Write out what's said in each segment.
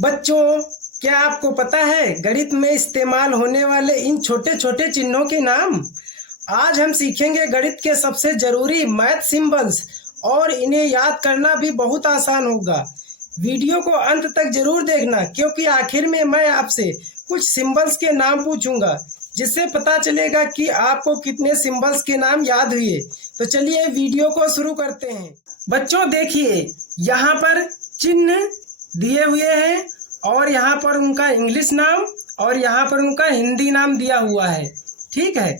बच्चों, क्या आपको पता है गणित में इस्तेमाल होने वाले इन छोटे छोटे चिन्हों के नाम? आज हम सीखेंगे गणित के सबसे जरूरी मैथ सिंबल्स और इन्हें याद करना भी बहुत आसान होगा। वीडियो को अंत तक जरूर देखना, क्योंकि आखिर में मैं आपसे कुछ सिंबल्स के नाम पूछूंगा, जिससे पता चलेगा कि आपको कितने सिंबल्स के नाम याद हुए। तो चलिए वीडियो को शुरू करते हैं। बच्चों देखिए, यहाँ पर चिन्ह दिए हुए हैं और यहाँ पर उनका इंग्लिश नाम और यहाँ पर उनका हिंदी नाम दिया हुआ है। ठीक है,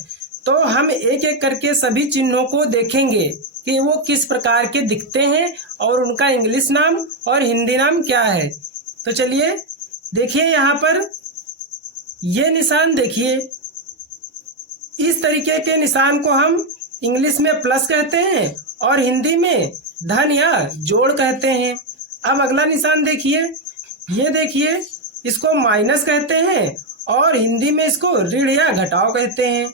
तो हम एक एक करके सभी चिन्हों को देखेंगे कि वो किस प्रकार के दिखते हैं और उनका इंग्लिश नाम और हिंदी नाम क्या है। तो चलिए देखिए, यहाँ पर ये निशान देखिए, इस तरीके के निशान को हम इंग्लिश में प्लस कहते हैं और हिंदी में धन या जोड़ कहते हैं। अब अगला निशान देखिए, ये देखिए, इसको माइनस कहते हैं और हिंदी में इसको ऋण या घटाव कहते हैं।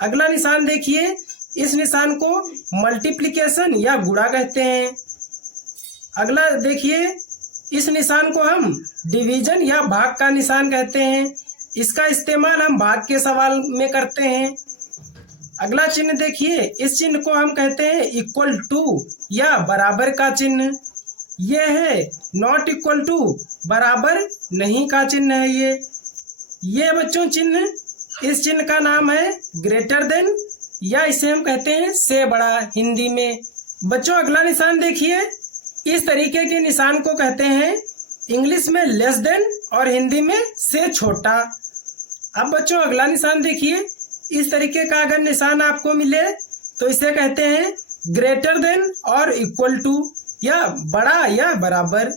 अगला निशान देखिए, इस निशान को मल्टीप्लिकेशन या गुणा कहते हैं। अगला देखिए, इस निशान को हम डिवीजन या भाग का निशान कहते हैं। इसका इस्तेमाल हम भाग के सवाल में करते हैं। अगला चिन्ह देखिए, इस चिन्ह को हम कहते हैं इक्वल टू या बराबर का चिन्ह। यह है नॉट इक्वल टू, बराबर नहीं का चिन्ह है ये बच्चों चिन्ह, इस चिन्ह का नाम है ग्रेटर देन या इसे हम कहते हैं से बड़ा हिंदी में। बच्चों अगला निशान देखिए, इस तरीके के निशान को कहते हैं इंग्लिश में लेस देन और हिंदी में से छोटा। अब बच्चों अगला निशान देखिए, इस तरीके का अगर निशान आपको मिले तो इसे कहते हैं ग्रेटर देन और इक्वल टू या बड़ा या बराबर।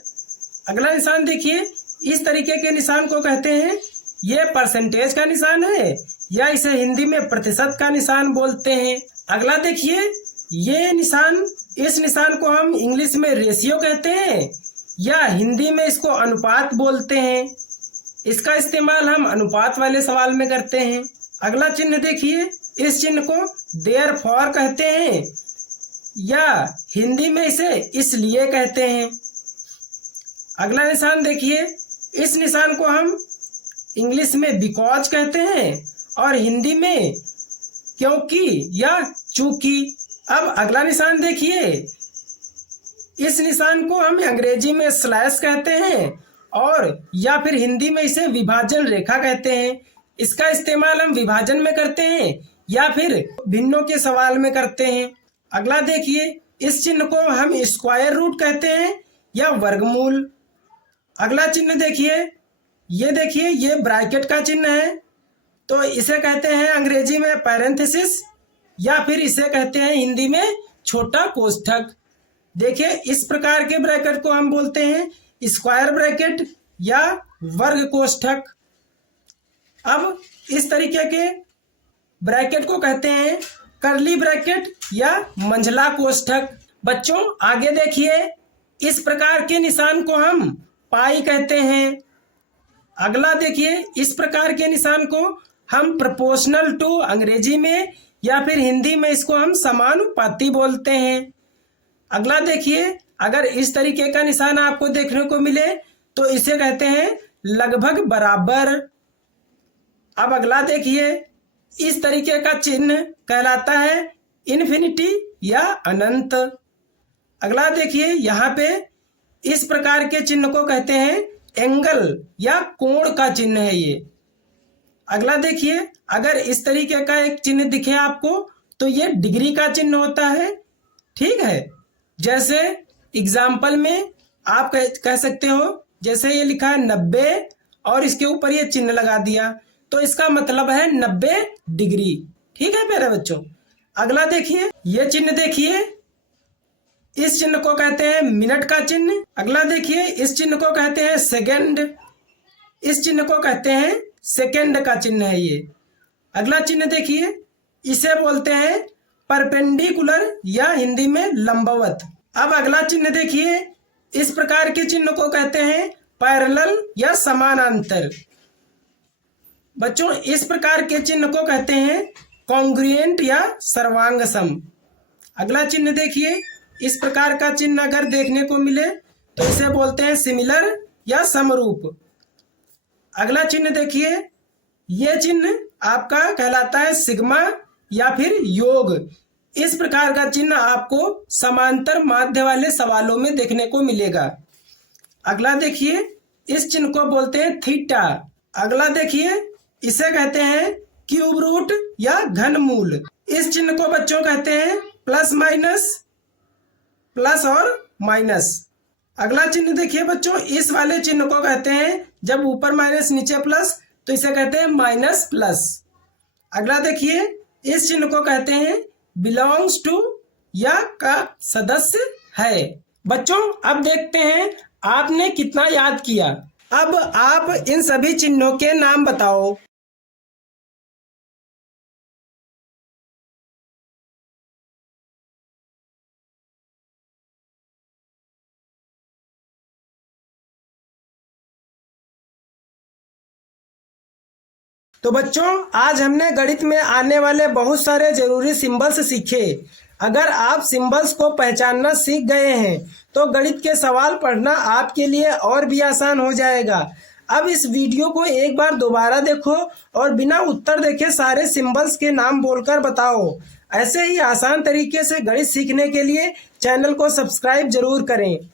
अगला निशान देखिए, इस तरीके के निशान को कहते हैं ये परसेंटेज का निशान है या इसे हिंदी में प्रतिशत का निशान बोलते हैं। अगला देखिए, ये निशान, इस निशान को हम इंग्लिश में रेशियो कहते हैं या हिंदी में इसको अनुपात बोलते हैं। इसका इस्तेमाल हम अनुपात वाले सवाल में करते हैं। अगला चिन्ह देखिए, इस चिन्ह को देयरफॉर कहते हैं या हिंदी में इसे इसलिए कहते हैं। अगला निशान देखिए, इस निशान को हम इंग्लिश में बिकॉज कहते हैं और हिंदी में क्योंकि या चूंकि। अब अगला निशान देखिए, इस निशान को हम अंग्रेजी में स्लैश कहते हैं और या फिर हिंदी में इसे विभाजन रेखा कहते हैं। इसका इस्तेमाल हम विभाजन में करते हैं या फिर भिन्नों के सवाल में करते हैं। अगला देखिए, इस चिन्ह को हम स्क्वायर रूट कहते हैं या वर्गमूल। अगला चिन्ह देखिए, ये देखिए, ये ब्रैकेट का चिन्ह है, तो इसे कहते हैं अंग्रेजी में पैरेंथेसिस या फिर इसे कहते हैं हिंदी में छोटा कोष्ठक। देखिए, इस प्रकार के ब्रैकेट को हम बोलते हैं स्क्वायर ब्रैकेट या वर्ग कोष्ठक। अब इस तरीके के ब्रैकेट को कहते हैं कर्ली ब्रैकेट या मंझला कोष्ठक। बच्चों आगे देखिए, इस प्रकार के निशान को हम पाई कहते हैं। अगला देखिए, इस प्रकार के निशान को हम प्रोपोर्शनल टू अंग्रेजी में या फिर हिंदी में इसको हम समानुपाती बोलते हैं। अगला देखिए, अगर इस तरीके का निशान आपको देखने को मिले तो इसे कहते हैं लगभग बराबर। अब अगला देखिए, इस तरीके का चिन्ह कहलाता है इन्फिनिटी या अनंत। अगला देखिए, यहाँ पे इस प्रकार के चिन्ह को कहते हैं एंगल या कोण का चिन्ह है ये। अगला देखिए, अगर इस तरीके का एक चिन्ह दिखे आपको तो ये डिग्री का चिन्ह होता है। ठीक है, जैसे एग्जाम्पल में आप कह सकते हो, जैसे ये लिखा है 90 और इसके ऊपर ये चिन्ह लगा दिया, तो इसका मतलब है 90 डिग्री। ठीक है प्यारे बच्चों। अगला देखिए, ये चिन्ह देखिए, इस चिन्ह को कहते हैं मिनट का चिन्ह। अगला देखिए, इस चिन्ह को कहते हैं सेकंड, इस चिन्ह को कहते हैं सेकंड का चिन्ह है ये। अगला चिन्ह देखिए, इसे बोलते हैं परपेंडिकुलर या हिंदी में लंबवत। अब अगला चिन्ह देखिए, इस प्रकार के चिन्ह को कहते हैं पैरेलल या समानांतर। बच्चों इस प्रकार के चिन्ह को कहते हैं कॉन्ग्रुएंट या सर्वांग सम। अगला चिन्ह देखिए, इस प्रकार का चिन्ह अगर देखने को मिले तो इसे बोलते हैं सिमिलर या समरूप। अगला चिन्ह देखिए, ये चिन्ह आपका कहलाता है सिग्मा या फिर योग। इस प्रकार का चिन्ह आपको समांतर माध्य वाले सवालों में देखने को मिलेगा। अगला देखिए, इस चिन्ह को बोलते हैं थीटा। अगला देखिए, इसे कहते हैं क्यूब रूट या घनमूल। इस चिन्ह को बच्चों कहते हैं प्लस माइनस, प्लस और माइनस। अगला चिन्ह देखिए बच्चों, इस वाले चिन्ह को कहते हैं जब ऊपर माइनस नीचे प्लस, तो इसे कहते हैं माइनस प्लस। अगला देखिए, इस चिन्ह को कहते हैं बिलोंग्स टू या का सदस्य है। बच्चों अब देखते हैं आपने कितना याद किया। अब आप इन सभी चिन्हों के नाम बताओ। तो बच्चों आज हमने गणित में आने वाले बहुत सारे जरूरी सिंबल्स सीखे। अगर आप सिंबल्स को पहचानना सीख गए हैं तो गणित के सवाल पढ़ना आपके लिए और भी आसान हो जाएगा। अब इस वीडियो को एक बार दोबारा देखो और बिना उत्तर देखे सारे सिंबल्स के नाम बोलकर बताओ। ऐसे ही आसान तरीके से गणित सीखने के लिए चैनल को सब्सक्राइब जरूर करें।